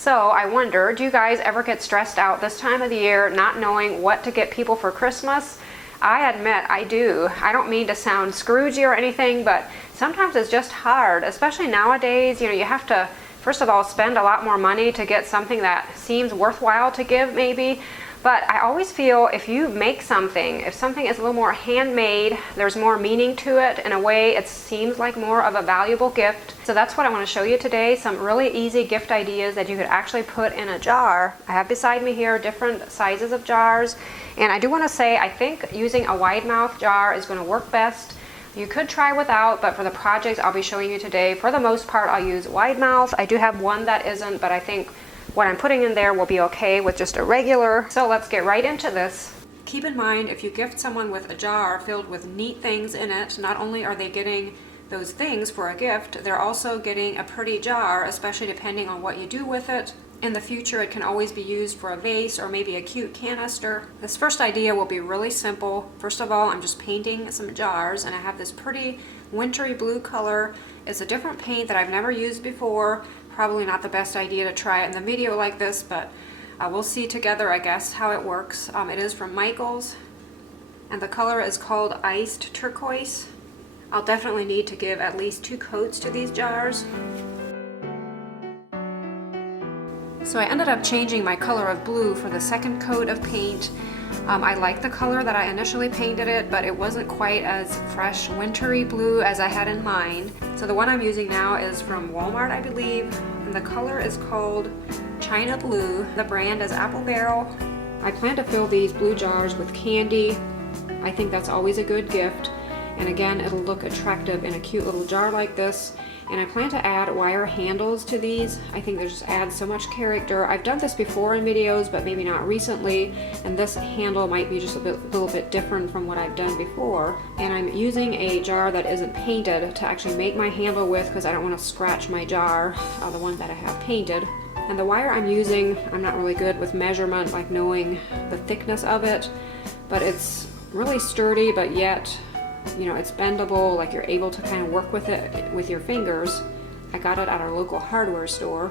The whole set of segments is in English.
So I wonder, do you guys ever get stressed out this time of the year not knowing what to get people for Christmas? I admit I do. I don't mean to sound Scroogey or anything, but sometimes it's just hard, especially nowadays. You know, you have to, first of all, spend a lot more money to get something that seems worthwhile to give maybe. But I always feel if you make something, if something is a little more handmade, there's more meaning to it. In a way, it seems like more of a valuable gift. So that's what I want to show you today, some really easy gift ideas that you could actually put in a jar. I have beside me here different sizes of jars. And I do want to say, I think using a wide mouth jar is going to work best. You could try without, but for the projects I'll be showing you today, for the most part, I'll use wide mouth. I do have one that isn't, but I think what I'm putting in there will be okay with just a regular. So let's get right into this. Keep in mind, if you gift someone with a jar filled with neat things in it, not only are they getting those things for a gift, they're also getting a pretty jar, especially depending on what you do with it. In the future, it can always be used for a vase or maybe a cute canister. This first idea will be really simple. First of all, I'm just painting some jars, and I have this pretty wintry blue color. It's a different paint that I've never used before. Probably not the best idea to try it in the video like this, but we'll see together, I guess, how it works. It is from Michael's, and the color is called Iced Turquoise. I'll definitely need to give at least 2 coats to these jars. So I ended up changing my color of blue for the second coat of paint. I like the color that I initially painted it, but it wasn't quite as fresh wintry blue as I had in mind. So the one I'm using now is from Walmart, I believe, and the color is called China Blue. The brand is Apple Barrel. I plan to fill these blue jars with candy. I think that's always a good gift. And again, it'll look attractive in a cute little jar like this. And I plan to add wire handles to these. I think they just add so much character. I've done this before in videos, but maybe not recently. And this handle might be just a little bit different from what I've done before. And I'm using a jar that isn't painted to actually make my handle with, because I don't want to scratch my jar, the one that I have painted. And the wire I'm using, I'm not really good with measurement, like knowing the thickness of it, but it's really sturdy, but yet, you know, it's bendable, like you're able to kind of work with it with your fingers. I got it at our local hardware store.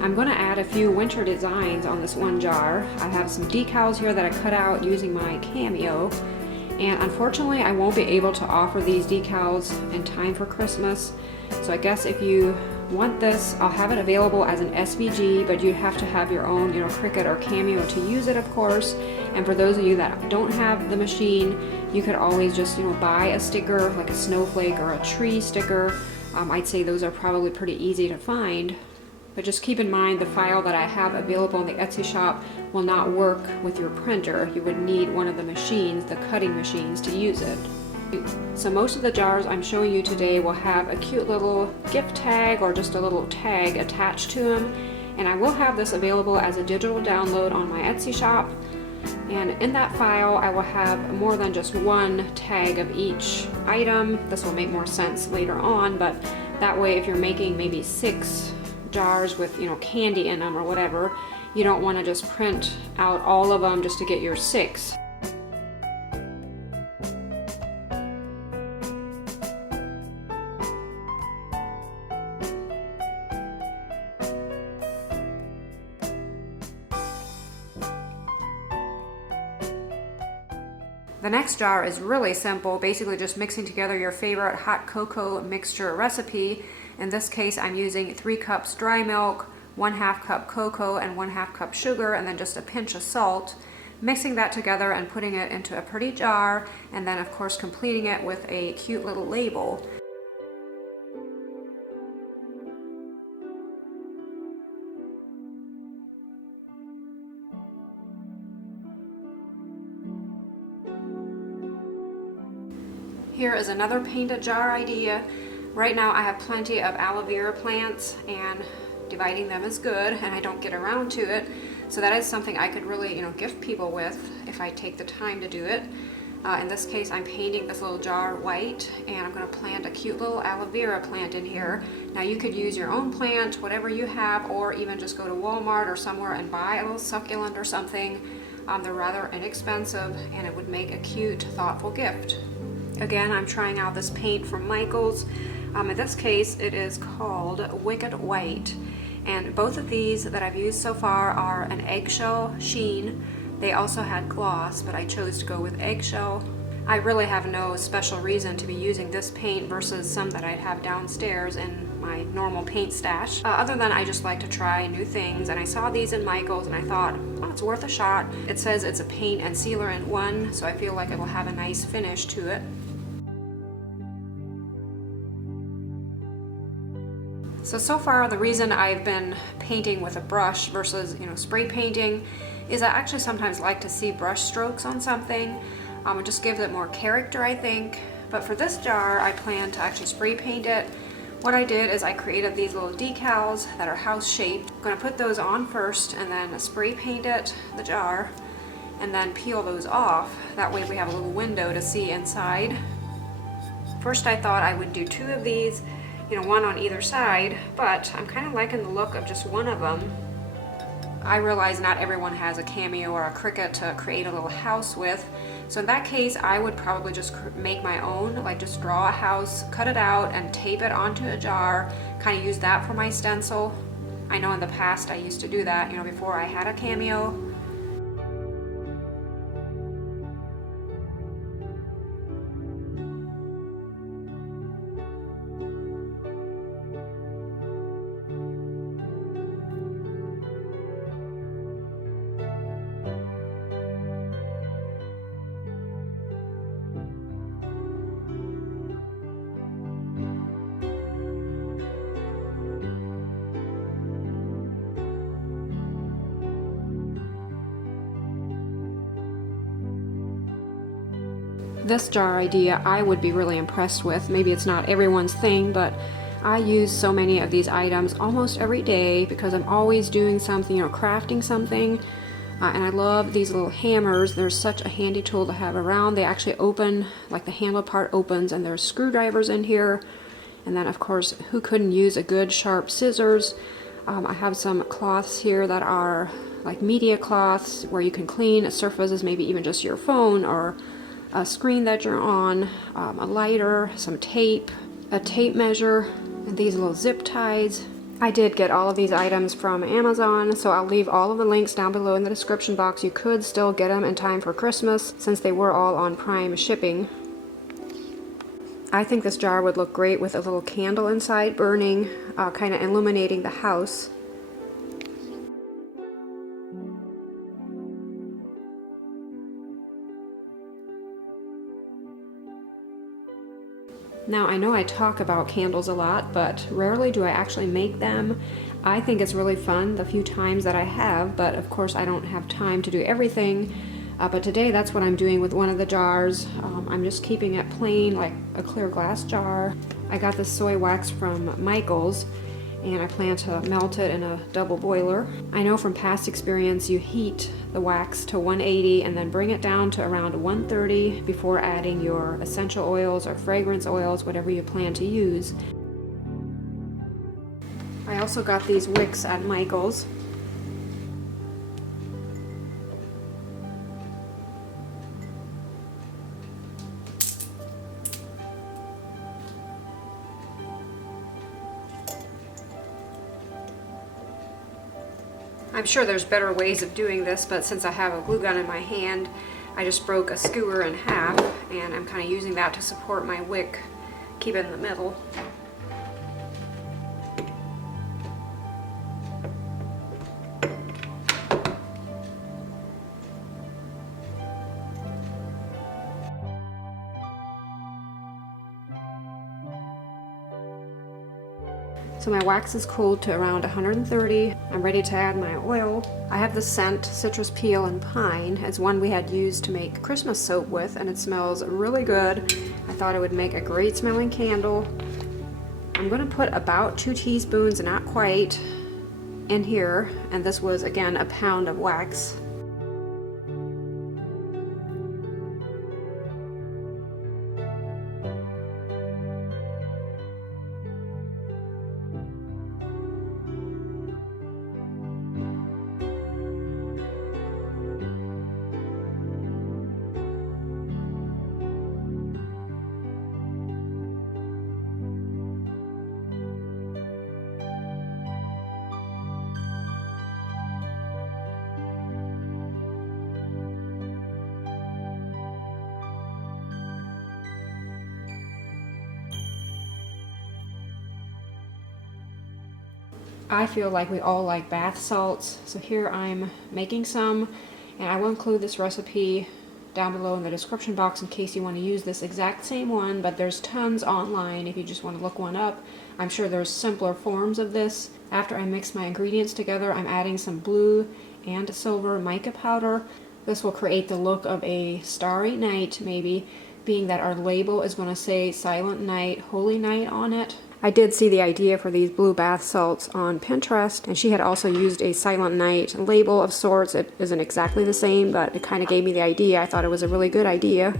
I'm going to add a few winter designs on this one jar. I have some decals here that I cut out using my Cameo, and unfortunately I won't be able to offer these decals in time for Christmas. So I guess if you want this, I'll have it available as an SVG, but you have to have your own, you know, Cricut or Cameo to use it, of course. And for those of you that don't have the machine, you could always just, you know, buy a sticker like a snowflake or a tree sticker. I'd say those are probably pretty easy to find. But just keep in mind, the file that I have available in the Etsy shop will not work with your printer. You would need one of the machines, the cutting machines, to use it. So most of the jars I'm showing you today will have a cute little gift tag or just a little tag attached to them, and I will have this available as a digital download on my Etsy shop. And in that file I will have more than just one tag of each item. This will make more sense later on, but that way if you're making maybe 6 jars with, you know, candy in them or whatever, you don't want to just print out all of them just to get your 6. The next jar is really simple, basically just mixing together your favorite hot cocoa mixture recipe. In this case, I'm using 3 cups dry milk, 1/2 cup cocoa, and 1/2 cup sugar, and then just a pinch of salt. Mixing that together and putting it into a pretty jar, and then of course completing it with a cute little label. Here is another painted jar idea. Right now I have plenty of aloe vera plants, and dividing them is good, and I don't get around to it. So that is something I could really, you know, gift people with if I take the time to do it. In this case, I'm painting this little jar white, and I'm going to plant a cute little aloe vera plant in here. Now you could use your own plant, whatever you have, or even just go to Walmart or somewhere and buy a little succulent or something. They're rather inexpensive, and it would make a cute, thoughtful gift. Again, I'm trying out this paint from Michaels. In this case, it is called Wicked White. And both of these that I've used so far are an eggshell sheen. They also had gloss, but I chose to go with eggshell. I really have no special reason to be using this paint versus some that I'd have downstairs in my normal paint stash. Other than I just like to try new things, and I saw these in Michaels and I thought, oh, it's worth a shot. It says it's a paint and sealer in one, so I feel like it will have a nice finish to it. So far the reason I've been painting with a brush versus, spray painting is I actually sometimes like to see brush strokes on something. It just gives it more character, I think. But for this jar, I plan to actually spray paint it. What I did is I created these little decals that are house shaped. I'm going to put those on first and then spray paint it, the jar, and then peel those off. That way we have a little window to see inside. First I thought I would do 2 of these, one on either side, but I'm kind of liking the look of just one of them. I realize not everyone has a cameo or a Cricut to create a little house with, so in that case I would probably just make my own, like just draw a house, cut it out, and tape it onto a jar, kind of use that for my stencil. I know in the past I used to do that, before I had a cameo. This jar idea I would be really impressed with. Maybe it's not everyone's thing, but I use so many of these items almost every day because I'm always doing something, crafting something. And I love these little hammers. They're such a handy tool to have around. They actually open, like the handle part opens, and there's screwdrivers in here. And then of course, who couldn't use a good sharp scissors? I have some cloths here that are like media cloths where you can clean surfaces, maybe even just your phone or a screen that you're on, a lighter, some tape, a tape measure, and these little zip ties. I did get all of these items from Amazon, so I'll leave all of the links down below in the description box. You could still get them in time for Christmas since they were all on Prime shipping. I think this jar would look great with a little candle inside burning, kind of illuminating the house. Now, I know I talk about candles a lot, but rarely do I actually make them. I think it's really fun the few times that I have, but of course I don't have time to do everything. But today that's what I'm doing with one of the jars. I'm just keeping it plain, like a clear glass jar. I got this soy wax from Michaels, and I plan to melt it in a double boiler. I know from past experience you heat the wax to 180 and then bring it down to around 130 before adding your essential oils or fragrance oils, whatever you plan to use. I also got these wicks at Michaels. I'm sure there's better ways of doing this, but since I have a glue gun in my hand, I just broke a skewer in half, and I'm kind of using that to support my wick, keep it in the middle. So my wax is cooled to around 130. I'm ready to add my oil. I have the scent Citrus Peel and Pine. It's one we had used to make Christmas soap with, and it smells really good. I thought it would make a great smelling candle. I'm going to put about 2 teaspoons, not quite, in here, and this was again a pound of wax. I feel like we all like bath salts, so here I'm making some, and I will include this recipe down below in the description box in case you want to use this exact same one, but there's tons online if you just want to look one up. I'm sure there's simpler forms of this. After I mix my ingredients together, I'm adding some blue and silver mica powder. This will create the look of a starry night, maybe, being that our label is going to say Silent Night, Holy Night on it. I did see the idea for these blue bath salts on Pinterest, and she had also used a Silent Night label of sorts. It isn't exactly the same, but it kind of gave me the idea. I thought it was a really good idea.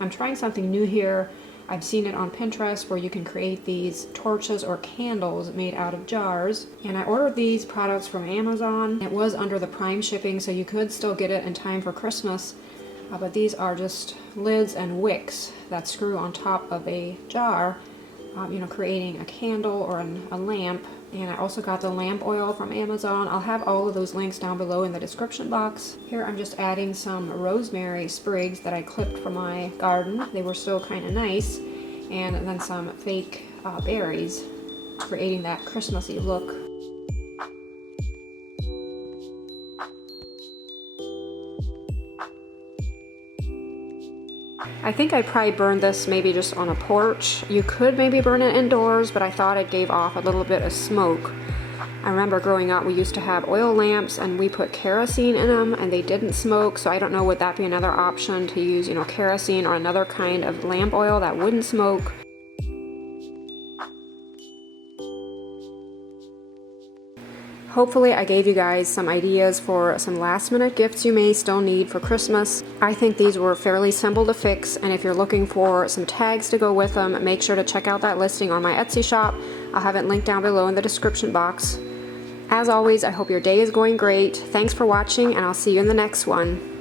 I'm trying something new here. I've seen it on Pinterest where you can create these torches or candles made out of jars. And I ordered these products from Amazon. It was under the Prime shipping, so you could still get it in time for Christmas. But these are just lids and wicks that screw on top of a jar, creating a candle or a lamp. And I also got the lamp oil from Amazon. I'll have all of those links down below in the description box. Here I'm just adding some rosemary sprigs that I clipped from my garden. They were still kind of nice. And then some fake berries, creating that Christmassy look. I think I'd probably burn this maybe just on a porch. You could maybe burn it indoors, but I thought it gave off a little bit of smoke. I remember growing up we used to have oil lamps and we put kerosene in them and they didn't smoke, so I don't know, would that be another option to use, kerosene or another kind of lamp oil that wouldn't smoke? Hopefully I gave you guys some ideas for some last minute gifts you may still need for Christmas. I think these were fairly simple to fix, and if you're looking for some tags to go with them, make sure to check out that listing on my Etsy shop. I'll have it linked down below in the description box. As always, I hope your day is going great. Thanks for watching, and I'll see you in the next one.